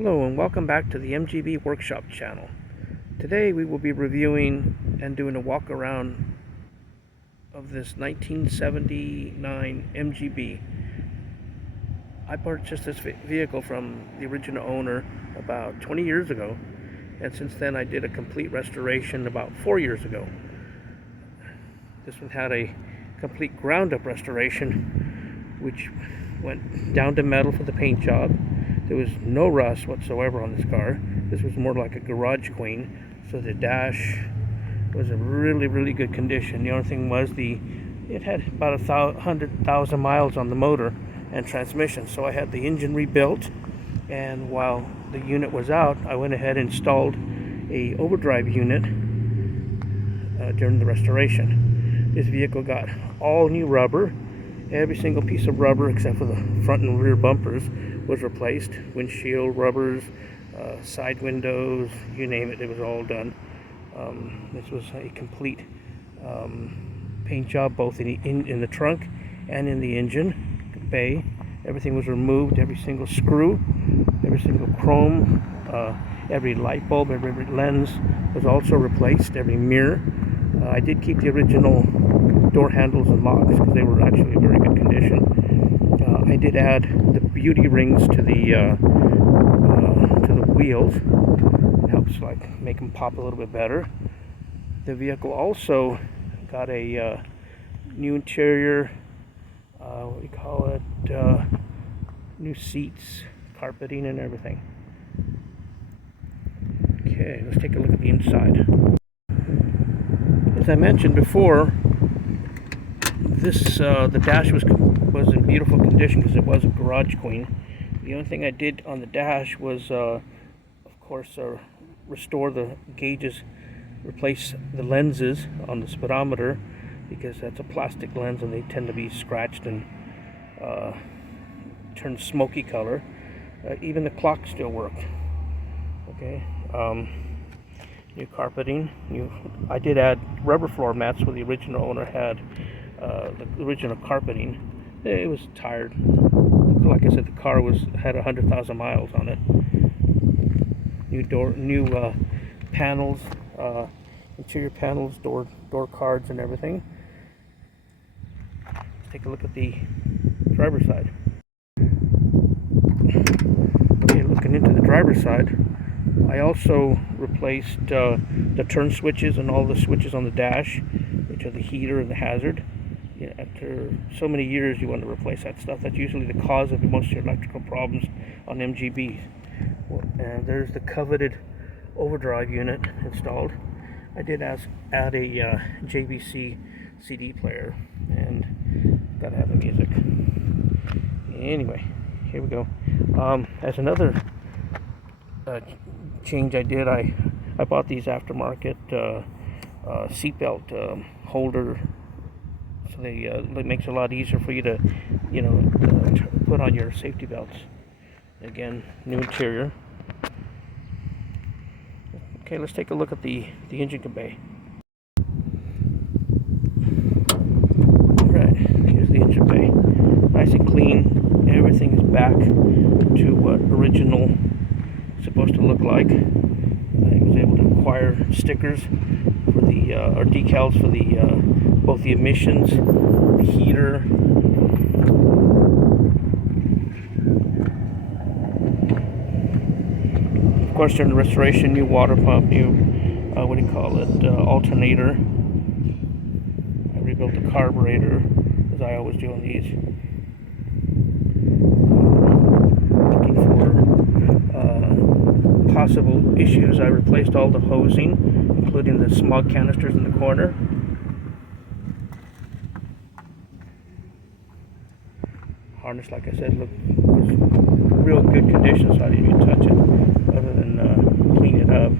Hello and welcome back to the MGB Workshop channel. Today we will be reviewing and doing a walk around of this 1979 MGB. I purchased this vehicle from the original owner about 20 years ago, and since then I did a complete restoration about 4 years ago. This one had a complete ground-up restoration, which went down to metal for the paint job. There was no rust whatsoever on this car. This was more like a garage queen, so the dash was in really good condition. The only thing was it had about 100,000 miles on the motor and transmission, so I had the engine rebuilt, and while the unit was out, I went ahead and installed a overdrive unit during the restoration. This vehicle got all new rubber. Every single piece of rubber except for the front and rear bumpers was replaced. Windshield rubbers, side windows, you name it, it was all done. This was a complete paint job, both in the trunk and in the engine bay. Everything was removed, every single screw, every single chrome, every light bulb, every lens was also replaced, every mirror. I did keep the original door handles and locks because they were actually in very good condition. I did add the beauty rings to the wheels. It helps like make them pop a little bit better. The vehicle also got a new interior, what do you call it, new seats, carpeting and everything. Okay, let's take a look at the inside. As I mentioned before, the dash was in beautiful condition because it was a garage queen. The only thing I did on the dash was, of course, restore the gauges, replace the lenses on the speedometer because that's a plastic lens and they tend to be scratched and turn smoky color. Even the clock still worked. Okay. New carpeting. I did add rubber floor mats where the original owner had the original carpeting. It was tired. Like I said, the car had 100,000 miles on it. New panels, interior panels, door cards, and everything. Let's take a look at the driver's side. Okay, looking into the driver's side, I also replaced the turn switches and all the switches on the dash, which are the heater and the hazard. After so many years, you want to replace that stuff. That's usually the cause of most of your electrical problems on MGB. And there's the coveted overdrive unit installed. I did add a JVC CD player, and gotta have the music. Anyway, here we go. As another change I did, I bought these aftermarket seatbelt holder. So it makes it a lot easier for you to, put on your safety belts. Again, new interior. Okay, let's take a look at the engine bay. Alright, here's the engine bay. Nice and clean. Everything is back to what original is supposed to look like. I was able to acquire stickers for or decals for both the emissions, the heater. Of course, during the restoration, new water pump, new, alternator. I rebuilt the carburetor, as I always do on these. Looking for possible issues, I replaced all the hosing, including the smog canisters in the corner. Harness, like I said, was real good condition, so I didn't even touch it other than clean it up.